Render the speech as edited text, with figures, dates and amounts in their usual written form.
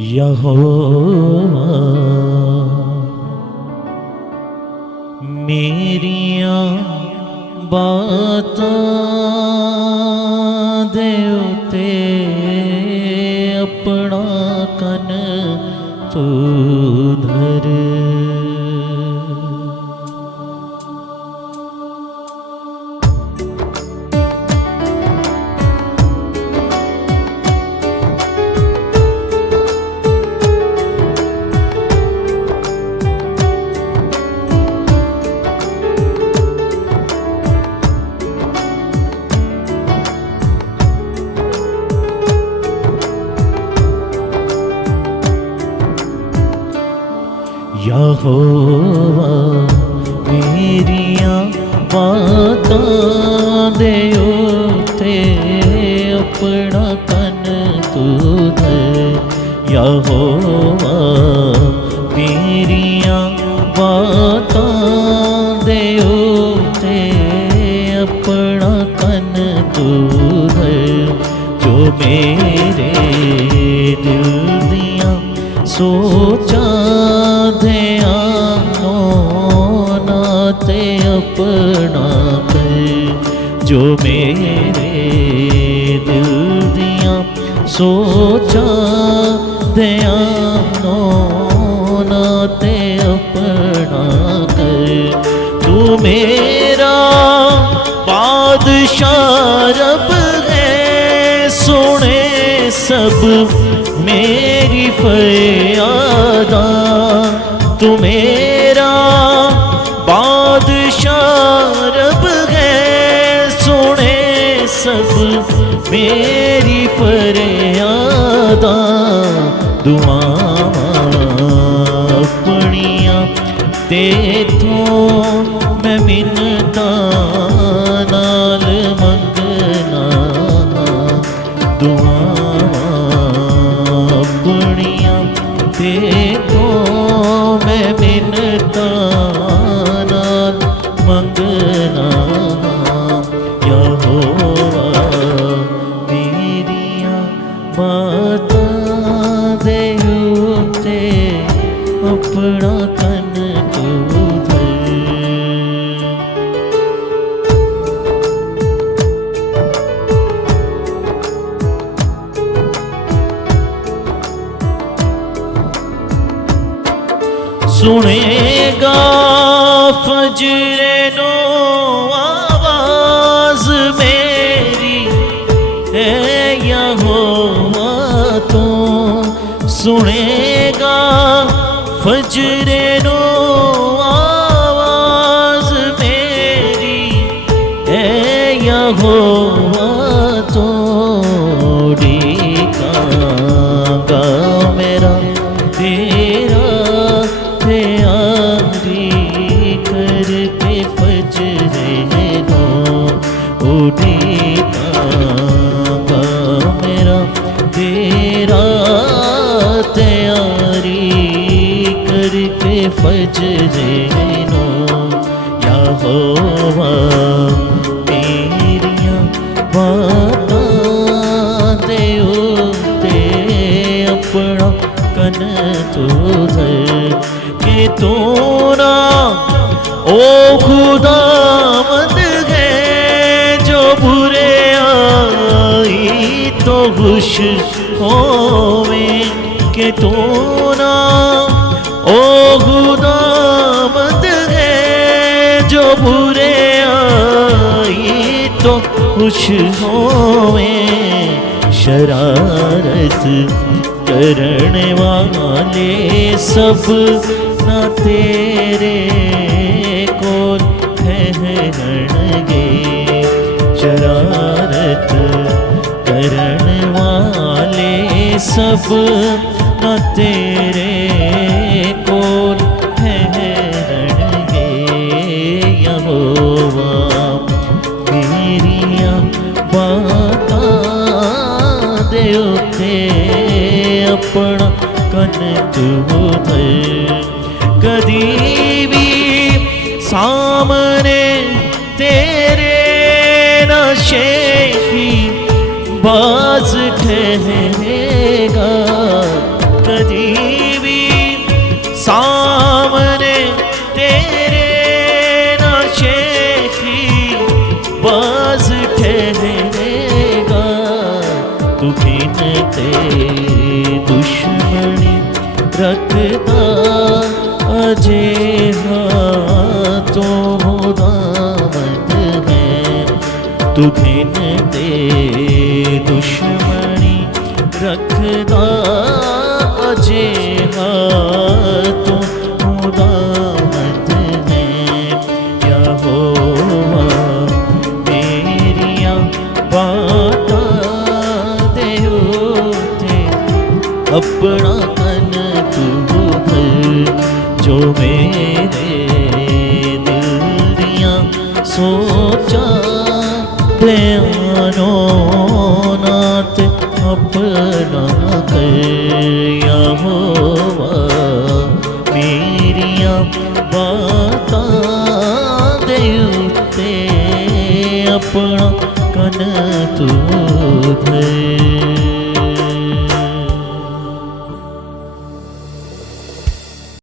यहोवा मेरियां बातां दे उते अपना कन तू धर। यहोवा मेरियां बातां दे उते अपना कन तू धर। यहोवा मेरियां बातां दे उते अपना कन तू धर। जो मेरे दिल दियां सोचा नाते अपना कर। जो मेरे दिल दियां सोचा ध्यानो नाते अपना कर। तू मेरा बादशाह रब है, सुने सब मेरी फरियादा। तू मेरा बादशाह रब है, सुने सब मेरी फरियादा। दुआवां अपनियां तेथों मैं मिन्नतां नाल मंगना। दुआवां अपनियां तेथों मैं मिन्नतां नाल मंगना। यहोवा मेरियां बातां दे उते अपना कन तू धर। सुनेगा फजरे नो आवाज मेरी है यहोवा तो। सुनेगा फजरे नो आवाज मेरी है यहोवा तो। डीकांगा मेरा तेरा तैयारी करके फजरे दो। उड़ीकांगा मेरा तेरा तैयारी करके फजरे दो। यहोवा मेरियां बातां दे उते अपना कन तू धर। कि तू ना ओ खुदावंद है, जो बुरे आई तो खुश होवे। कि तू ना ओ खुदावंद है, जो बुरे आई तो खुश होवे। शरारत करने वाले सब ना तेरे कोल ठहरनगे। शरारत करने वाले सब ना तेरे कोल ठहरनगे। यहोवा मेरियां बातां दे उते अपना कन तू धर। कदी भी सामने तेरे नशे की बाज ठहरेगा। कदी भी सामने तेरे ना शेखी बाज ठहरेगा। तू बिन ते दुश्मनी रखता अजे हाथों दामद है। तू बिन ते दुश्मनी रखदा अजे हाथों दामद है। यहोवा मेरिया बातां दे उत्ते अपना कन तू भर। जो मेरे दिल दियां सोचा ध्यानो नात अपना कर। यहोवा मेरिया बातां दे उत्ते अपना कन तू धर।